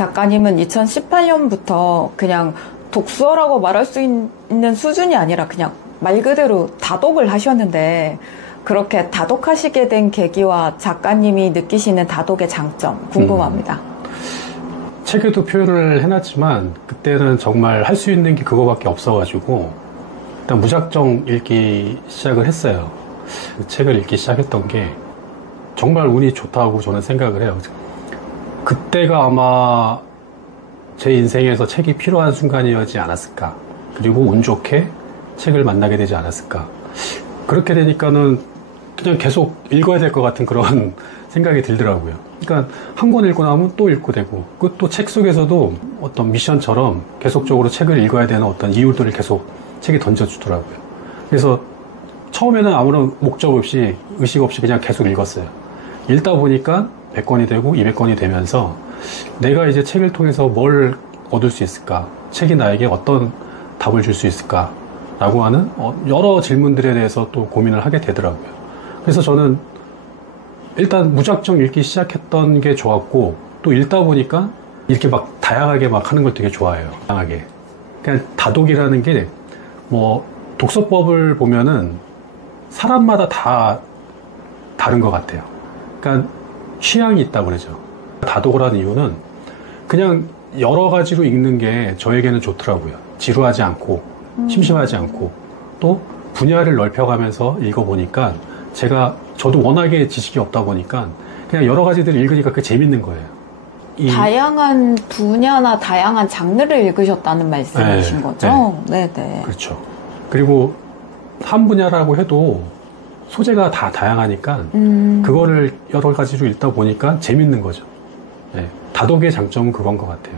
작가님은 2018년부터 그냥 독서라고 말할 수 있는 수준이 아니라 그냥 말 그대로 다독을 하셨는데, 그렇게 다독하시게 된 계기와 작가님이 느끼시는 다독의 장점 궁금합니다. 책에도 표현을 해놨지만 그때는 정말 할 수 있는 게 그거밖에 없어가지고 일단 무작정 읽기 시작을 했어요. 그 책을 읽기 시작했던 게 정말 운이 좋다고 저는 생각을 해요. 그때가 아마 제 인생에서 책이 필요한 순간이었지 않았을까. 그리고 운 좋게 책을 만나게 되지 않았을까. 그렇게 되니까는 그냥 계속 읽어야 될 것 같은 그런 생각이 들더라고요. 그러니까 한 권 읽고 나면 또 읽고 되고, 그 또 책 속에서도 어떤 미션처럼 계속적으로 책을 읽어야 되는 어떤 이유들을 계속 책에 던져주더라고요. 그래서 처음에는 아무런 목적 없이, 의식 없이 그냥 계속 읽었어요. 읽다 보니까 100권이 되고 200권이 되면서 내가 이제 책을 통해서 뭘 얻을 수 있을까? 책이 나에게 어떤 답을 줄 수 있을까? 라고 하는 여러 질문들에 대해서 또 고민을 하게 되더라고요. 그래서 저는 일단 무작정 읽기 시작했던 게 좋았고, 또 읽다 보니까 이렇게 막 다양하게 막 하는 걸 되게 좋아해요. 다양하게. 그냥 다독이라는 게 뭐 독서법을 보면은 사람마다 다 다른 것 같아요. 그러니까 취향이 있다고 그러죠. 다독을 하는 이유는 그냥 여러 가지로 읽는 게 저에게는 좋더라고요. 지루하지 않고 심심하지 않고, 또 분야를 넓혀가면서 읽어보니까 저도 워낙에 지식이 없다 보니까 그냥 여러 가지들 읽으니까 그게 재밌는 거예요. 다양한 분야나 다양한 장르를 읽으셨다는 말씀이신 네, 거죠? 네. 네네. 그렇죠. 그리고 한 분야라고 해도 소재가 다 다양하니까 그거를 여러 가지로 읽다 보니까 재밌는 거죠. 네, 다독의 장점은 그건 것 같아요.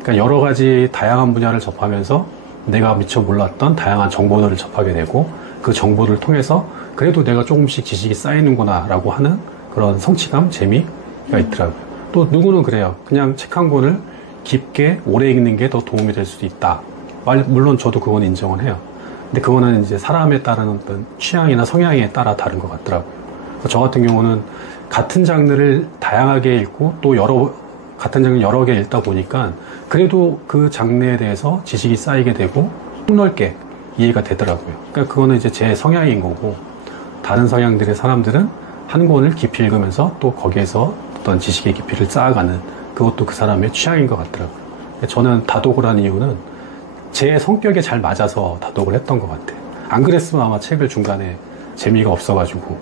그러니까 여러 가지 다양한 분야를 접하면서 내가 미처 몰랐던 다양한 정보들을 접하게 되고, 그 정보를 통해서 그래도 내가 조금씩 지식이 쌓이는구나 라고 하는 그런 성취감, 재미가 있더라고요. 또 누구는 그래요. 그냥 책 한 권을 깊게 오래 읽는 게 더 도움이 될 수도 있다. 물론 저도 그건 인정을 해요. 근데 그거는 이제 사람에 따른 어떤 취향이나 성향에 따라 다른 것 같더라고요. 그래서 저 같은 경우는 같은 장르를 다양하게 읽고 또 같은 장르 여러 개 읽다 보니까 그래도 그 장르에 대해서 지식이 쌓이게 되고 폭넓게 이해가 되더라고요. 그러니까 그거는 이제 제 성향인 거고, 다른 성향들의 사람들은 한 권을 깊이 읽으면서 또 거기에서 어떤 지식의 깊이를 쌓아가는, 그것도 그 사람의 취향인 것 같더라고요. 저는 다독을 한 이유는 제 성격에 잘 맞아서 다독을 했던 것 같아요. 안 그랬으면 아마 책을 중간에 재미가 없어가지고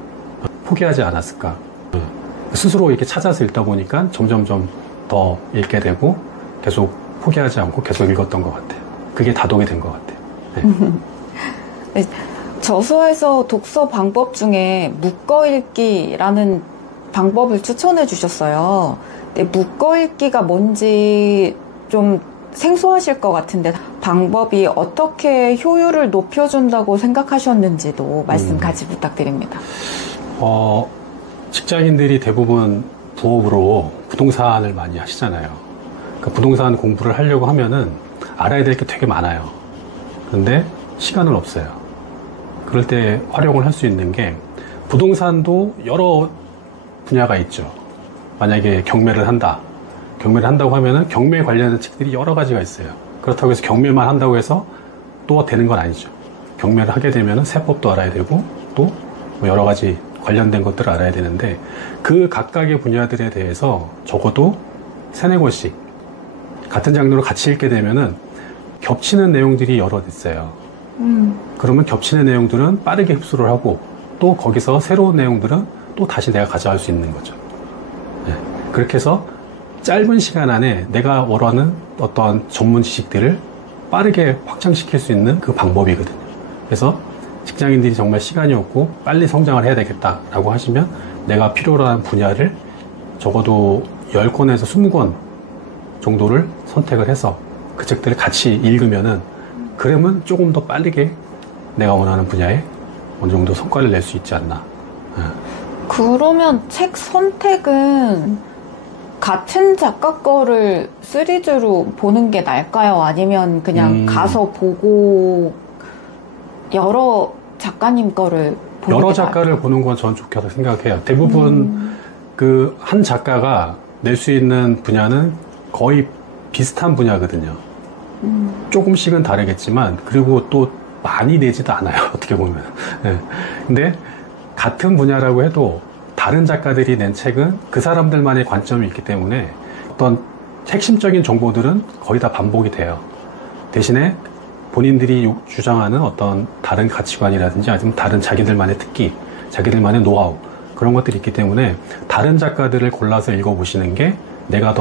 포기하지 않았을까. 스스로 이렇게 찾아서 읽다 보니까 점점점 더 읽게 되고 계속 포기하지 않고 계속 읽었던 것 같아요. 그게 다독이 된 것 같아요. 네. 네, 저서에서 독서 방법 중에 묶어읽기라는 방법을 추천해 주셨어요. 근데 묶어읽기가 뭔지 좀 생소하실 것 같은데, 방법이 어떻게 효율을 높여준다고 생각하셨는지도 말씀 같이 부탁드립니다. 직장인들이 대부분 부업으로 부동산을 많이 하시잖아요. 그러니까 부동산 공부를 하려고 하면은 알아야 될 게 되게 많아요. 그런데 시간은 없어요. 그럴 때 활용을 할 수 있는 게, 부동산도 여러 분야가 있죠. 만약에 경매를 한다고 하면은 경매 관련된 책들이 여러 가지가 있어요. 그렇다고 해서 경매만 한다고 해서 또 되는 건 아니죠. 경매를 하게 되면은 세법도 알아야 되고 또 여러 가지 관련된 것들을 알아야 되는데, 그 각각의 분야들에 대해서 적어도 3-4권씩 같은 장르로 같이 읽게 되면은 겹치는 내용들이 여러 있어요. 그러면 겹치는 내용들은 빠르게 흡수를 하고, 또 거기서 새로운 내용들은 또 다시 내가 가져갈 수 있는 거죠. 네. 그렇게 해서 짧은 시간 안에 내가 원하는 어떠한 전문 지식들을 빠르게 확장시킬 수 있는 그 방법이거든요. 그래서 직장인들이 정말 시간이 없고 빨리 성장을 해야 되겠다라고 하시면, 내가 필요로 하는 분야를 적어도 10권에서 20권 정도를 선택을 해서 그 책들을 같이 읽으면은, 그러면 조금 더 빠르게 내가 원하는 분야에 어느 정도 성과를 낼 수 있지 않나. 그러면 책 선택은 같은 작가 거를 시리즈로 보는 게 나을까요? 아니면 그냥 가서 보고 여러 작가님 거를 보는 여러 게 작가를 보는 건 전 좋다고 생각해요. 대부분 그 한 작가가 낼 수 있는 분야는 거의 비슷한 분야거든요. 조금씩은 다르겠지만, 그리고 또 많이 내지도 않아요. 어떻게 보면. 네. 근데 같은 분야라고 해도 다른 작가들이 낸 책은 그 사람들만의 관점이 있기 때문에 어떤 핵심적인 정보들은 거의 다 반복이 돼요. 대신에 본인들이 주장하는 어떤 다른 가치관이라든지 아니면 다른 자기들만의 특기, 자기들만의 노하우, 그런 것들이 있기 때문에 다른 작가들을 골라서 읽어보시는 게 내가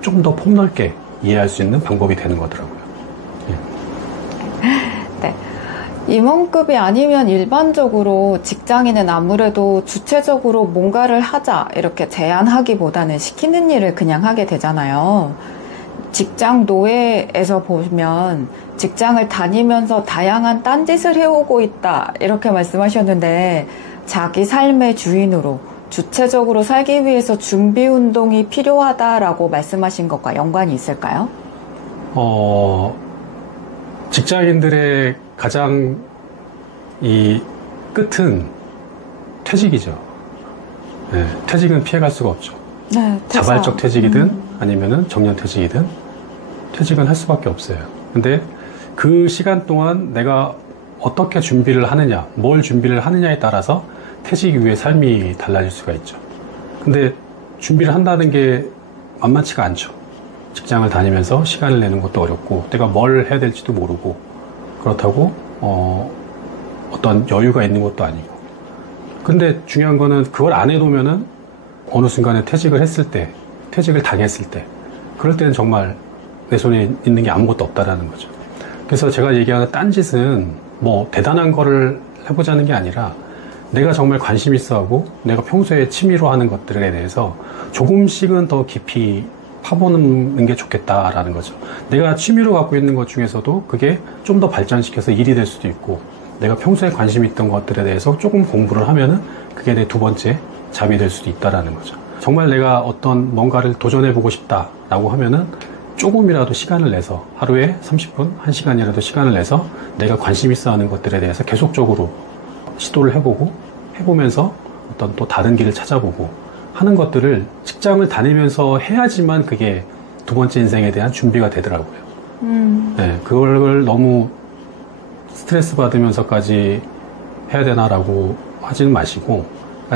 조금 더 폭넓게 이해할 수 있는 방법이 되는 거더라고요. 네. 임원급이 아니면 일반적으로 직장인은 아무래도 주체적으로 뭔가를 하자 이렇게 제안하기보다는 시키는 일을 그냥 하게 되잖아요. 직장 노예에서 보면 직장을 다니면서 다양한 딴짓을 해오고 있다 이렇게 말씀하셨는데 자기 삶의 주인으로 주체적으로 살기 위해서 준비 운동이 필요하다라고 말씀하신 것과 연관이 있을까요? 직장인들의 가장 이 끝은 퇴직이죠. 네, 퇴직은 피해갈 수가 없죠. 네, 자발적 퇴직이든 아니면은 정년퇴직이든 퇴직은 할 수밖에 없어요. 근데 그 시간 동안 내가 어떻게 준비를 하느냐, 뭘 준비를 하느냐에 따라서 퇴직 이후의 삶이 달라질 수가 있죠. 근데 준비를 한다는 게 만만치가 않죠. 직장을 다니면서 시간을 내는 것도 어렵고 내가 뭘 해야 될지도 모르고 그렇다고 어떤 여유가 있는 것도 아니고. 근데 중요한 거는 그걸 안 해놓으면은 어느 순간에 퇴직을 했을 때, 퇴직을 당했을 때, 그럴 때는 정말 내 손에 있는 게 아무것도 없다라는 거죠. 그래서 제가 얘기하는 딴짓은 뭐 대단한 거를 해보자는 게 아니라 내가 정말 관심 있어 하고 내가 평소에 취미로 하는 것들에 대해서 조금씩은 더 깊이 파보는 게 좋겠다라는 거죠. 내가 취미로 갖고 있는 것 중에서도 그게 좀 더 발전시켜서 일이 될 수도 있고 내가 평소에 관심 있던 것들에 대해서 조금 공부를 하면은 그게 내 두 번째 잡이 될 수도 있다라는 거죠. 정말 내가 어떤 뭔가를 도전해보고 싶다라고 하면은 조금이라도 시간을 내서 하루에 30분, 1시간이라도 시간을 내서 내가 관심 있어 하는 것들에 대해서 계속적으로 시도를 해보면서 어떤 또 다른 길을 찾아보고 하는 것들을 직장을 다니면서 해야지만 그게 두 번째 인생에 대한 준비가 되더라고요. 네, 그걸 너무 스트레스 받으면서까지 해야 되나라고 하지는 마시고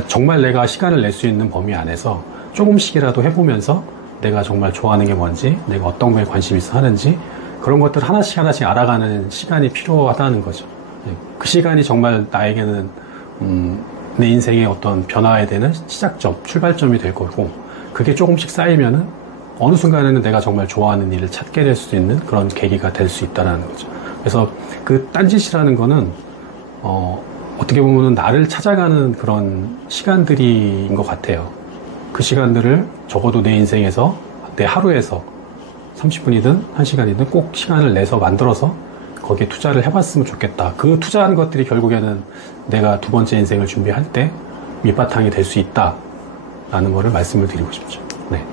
정말 내가 시간을 낼 수 있는 범위 안에서 조금씩이라도 해보면서 내가 정말 좋아하는 게 뭔지, 내가 어떤 거에 관심 있어 하는지 그런 것들 하나씩 알아가는 시간이 필요하다는 거죠. 그 시간이 정말 나에게는 내 인생의 어떤 변화에 되는 시작점, 출발점이 될 거고 그게 조금씩 쌓이면은 어느 순간에는 내가 정말 좋아하는 일을 찾게 될 수 있는 그런 계기가 될 수 있다는 거죠. 그래서 그 딴짓이라는 거는 어떻게 보면 나를 찾아가는 그런 시간들인 것 같아요. 그 시간들을 적어도 내 인생에서, 내 하루에서 30분이든 1시간이든 꼭 시간을 내서 만들어서 거기에 투자를 해봤으면 좋겠다. 그 투자한 것들이 결국에는 내가 두 번째 인생을 준비할 때 밑바탕이 될 수 있다라는 거를 말씀을 드리고 싶죠. 네.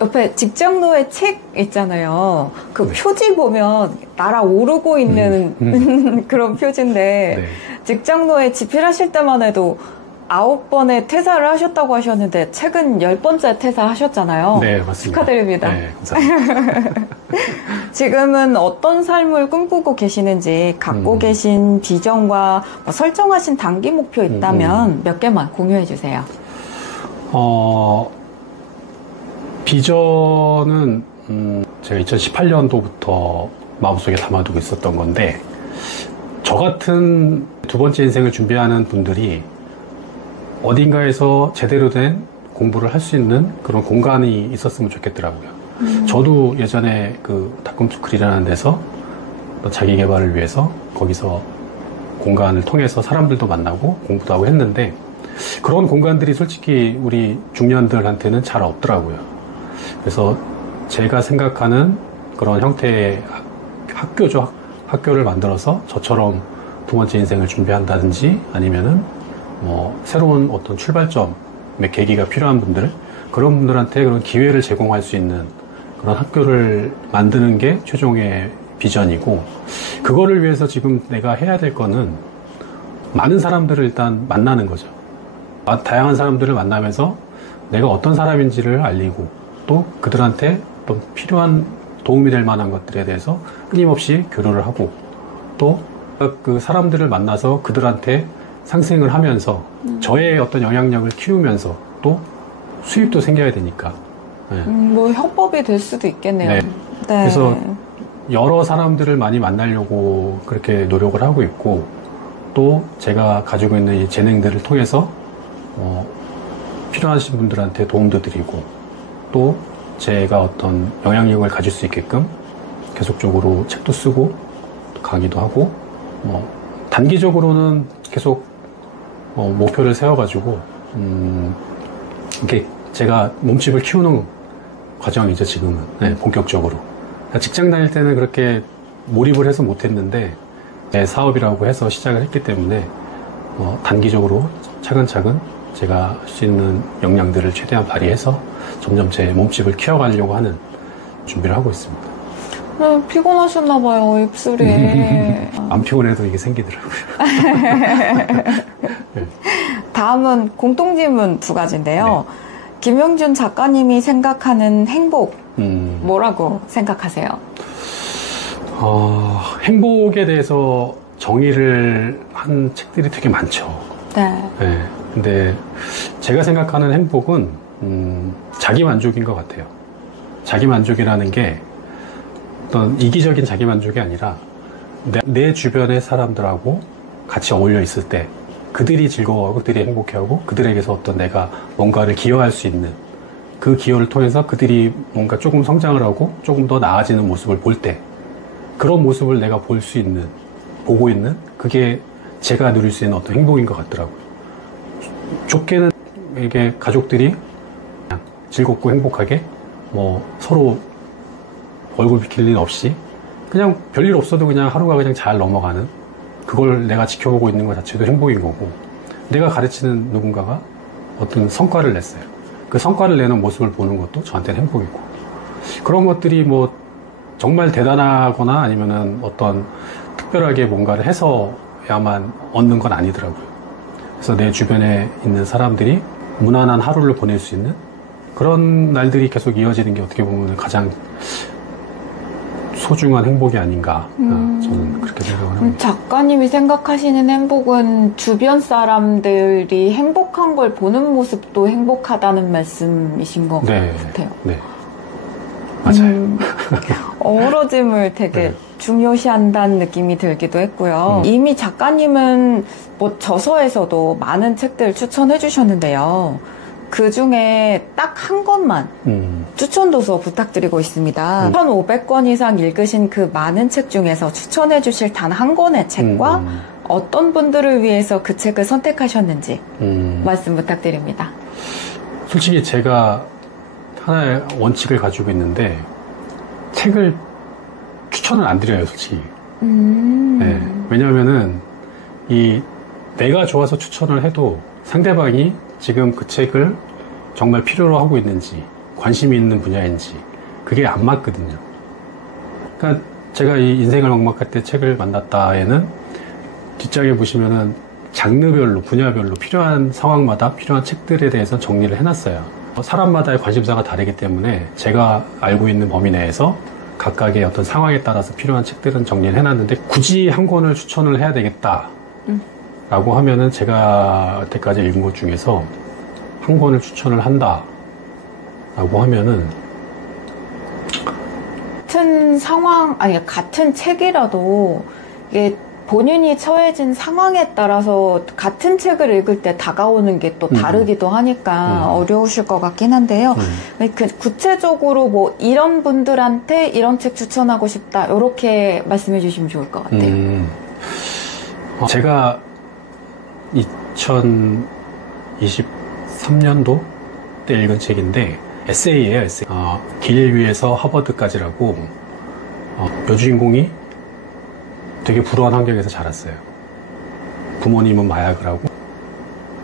옆에 직장노예 책 있잖아요. 그 네. 표지 보면 날아오르고 있는 그런 표지인데 네. 직장노예 집필하실 때만 해도 9번의 퇴사를 하셨다고 하셨는데 최근 10번째 퇴사하셨잖아요. 네, 맞습니다. 축하드립니다. 네, 감사합니다. 지금은 어떤 삶을 꿈꾸고 계시는지 갖고 계신 비전과 뭐 설정하신 단기 목표 있다면 몇 개만 공유해 주세요. 비전은 제가 2018년도부터 마음속에 담아두고 있었던 건데 저 같은 두 번째 인생을 준비하는 분들이 어딘가에서 제대로 된 공부를 할 수 있는 그런 공간이 있었으면 좋겠더라고요. 저도 예전에 그 닷컴스쿨이라는 데서 자기 개발을 위해서 거기서 공간을 통해서 사람들도 만나고 공부도 하고 했는데 그런 공간들이 솔직히 우리 중년들한테는 잘 없더라고요. 그래서 제가 생각하는 그런 형태의 학교죠. 학교를 만들어서 저처럼 두 번째 인생을 준비한다든지 아니면은 뭐 새로운 어떤 출발점의 계기가 필요한 분들, 그런 분들한테 그런 기회를 제공할 수 있는 그런 학교를 만드는 게 최종의 비전이고, 그거를 위해서 지금 내가 해야 될 거는 많은 사람들을 일단 만나는 거죠. 다양한 사람들을 만나면서 내가 어떤 사람인지를 알리고 또 그들한테 또 필요한 도움이 될 만한 것들에 대해서 끊임없이 교류를 하고 또 그 사람들을 만나서 그들한테 상생을 하면서 저의 어떤 영향력을 키우면서 또 수입도 생겨야 되니까. 네. 뭐 협업이 될 수도 있겠네요. 네. 네. 그래서 여러 사람들을 많이 만나려고 그렇게 노력을 하고 있고 또 제가 가지고 있는 이 재능들을 통해서 필요하신 분들한테 도움도 드리고 또 제가 어떤 영향력을 가질 수 있게끔 계속적으로 책도 쓰고 강의도 하고 단기적으로는 계속 목표를 세워가지고 이게 제가 몸집을 키우는 과정이죠 지금은. 네, 본격적으로. 직장 다닐 때는 그렇게 몰입을 해서 못했는데 내 사업이라고 해서 시작을 했기 때문에 단기적으로 차근차근 제가 할 수 있는 역량들을 최대한 발휘해서 점점 제 몸집을 키워가려고 하는 준비를 하고 있습니다. 네, 피곤하셨나봐요, 입술이. 안 피곤해도 이게 생기더라고요. 네. 다음은 공통질문 2가지인데요. 네. 김영준 작가님이 생각하는 행복, 뭐라고 생각하세요? 행복에 대해서 정의를 한 책들이 되게 많죠. 네. 네. 근데 제가 생각하는 행복은 자기 만족인 것 같아요. 자기 만족이라는 게 어떤 이기적인 자기 만족이 아니라 내 주변의 사람들하고 같이 어울려 있을 때 그들이 즐거워하고 그들이 행복해하고 그들에게서 어떤 내가 뭔가를 기여할 수 있는 그 기여를 통해서 그들이 뭔가 조금 성장을 하고 조금 더 나아지는 모습을 볼 때 그런 모습을 내가 볼 수 있는, 보고 있는 그게 제가 누릴 수 있는 어떤 행복인 것 같더라고요. 좋게는 이게 가족들이 그냥 즐겁고 행복하게 서로 얼굴 비킬 일 없이 그냥 별일 없어도 그냥 하루가 그냥 잘 넘어가는 그걸 내가 지켜보고 있는 것 자체도 행복인 거고 내가 가르치는 누군가가 어떤 성과를 냈어요. 그 성과를 내는 모습을 보는 것도 저한테는 행복이고 그런 것들이 정말 대단하거나 아니면은 어떤 특별하게 뭔가를 해서야만 얻는 건 아니더라고요. 그래서 내 주변에 있는 사람들이 무난한 하루를 보낼 수 있는 그런 날들이 계속 이어지는 게 어떻게 보면 가장 소중한 행복이 아닌가 저는 그렇게 생각을 합니다. 작가님이 생각하시는 행복은 주변 사람들이 행복한 걸 보는 모습도 행복하다는 말씀이신 것 같아요. 네, 맞아요. 어우러짐을 되게 중요시한다는 느낌이 들기도 했고요. 이미 작가님은 저서에서도 많은 책들 추천해 주셨는데요. 그 중에 딱 한 권만 추천도서 부탁드리고 있습니다. 1,500권 이상 읽으신 그 많은 책 중에서 추천해 주실 단 한 권의 책과 어떤 분들을 위해서 그 책을 선택하셨는지 말씀 부탁드립니다. 솔직히 제가 하나의 원칙을 가지고 있는데 책을 추천을 안 드려요, 솔직히. 네, 왜냐하면은 내가 좋아서 추천을 해도 상대방이 지금 그 책을 정말 필요로 하고 있는지 관심이 있는 분야인지 그게 안 맞거든요. 그러니까 제가 이 인생을 막막할 때 책을 만났다에는 뒷장에 보시면은 장르별로 분야별로 필요한 상황마다 필요한 책들에 대해서 정리를 해놨어요. 사람마다의 관심사가 다르기 때문에 제가 알고 있는 범위 내에서 각각의 어떤 상황에 따라서 필요한 책들은 정리를 해놨는데 굳이 한 권을 추천을 해야 되겠다 라고 하면은 제가 여태까지 읽은 것 중에서 한 권을 추천을 한다 라고 하면은 같은 상황, 같은 책이라도 이게 본인이 처해진 상황에 따라서 같은 책을 읽을 때 다가오는 게 또 다르기도 하니까 어려우실 것 같긴 한데요. 구체적으로 이런 분들한테 이런 책 추천하고 싶다 이렇게 말씀해 주시면 좋을 것 같아요. 제가 2023년도 때 읽은 책인데 에세이예요. 에세이. 길 위에서 하버드까지라고 여주인공이 되게 불우한 환경에서 자랐어요. 부모님은 마약을 하고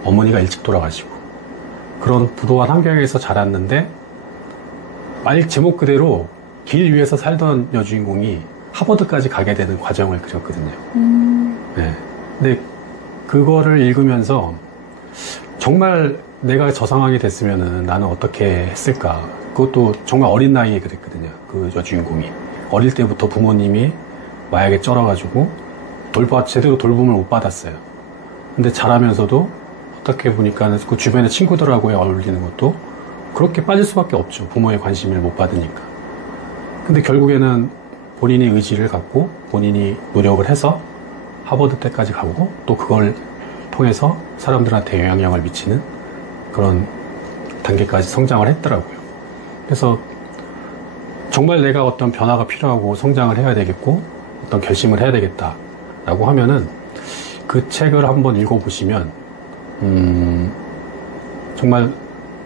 어머니가 일찍 돌아가시고 그런 불우한 환경에서 자랐는데 말 제목 그대로 길 위에서 살던 여주인공이 하버드까지 가게 되는 과정을 그렸거든요. 네. 근데 그거를 읽으면서 정말 내가 저 상황이 됐으면은 나는 어떻게 했을까? 그것도 정말 어린 나이에 그랬거든요. 그 여주인공이. 어릴 때부터 부모님이 마약에 쩔어가지고 제대로 돌봄을 못 받았어요. 근데 자라면서도 어떻게 보니까 그 주변의 친구들하고 어울리는 것도 그렇게 빠질 수밖에 없죠. 부모의 관심을 못 받으니까. 근데 결국에는 본인의 의지를 갖고 본인이 노력을 해서 하버드 때까지 가고 또 그걸 통해서 사람들한테 영향력을 미치는 그런 단계까지 성장을 했더라고요. 그래서 정말 내가 어떤 변화가 필요하고 성장을 해야 되겠고 어떤 결심을 해야 되겠다라고 하면은 그 책을 한번 읽어보시면 정말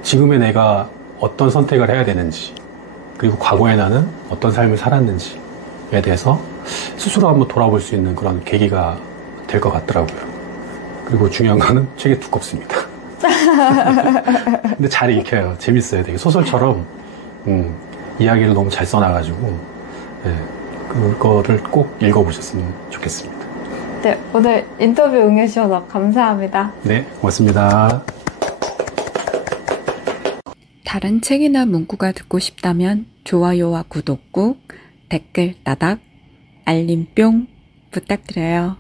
지금의 내가 어떤 선택을 해야 되는지 그리고 과거의 나는 어떤 삶을 살았는지에 대해서 스스로 한번 돌아볼 수 있는 그런 계기가 될 것 같더라고요. 그리고 중요한 거는 책이 두껍습니다. 근데 잘 읽혀요. 재밌어요. 되게 소설처럼 이야기를 너무 잘 써놔가지고 네, 그거를 꼭 읽어보셨으면 좋겠습니다. 네, 오늘 인터뷰 응해주셔서 감사합니다. 네, 고맙습니다. 다른 책이나 문구가 듣고 싶다면 좋아요와 구독 꾹, 댓글 따닥, 알림 뿅 부탁드려요.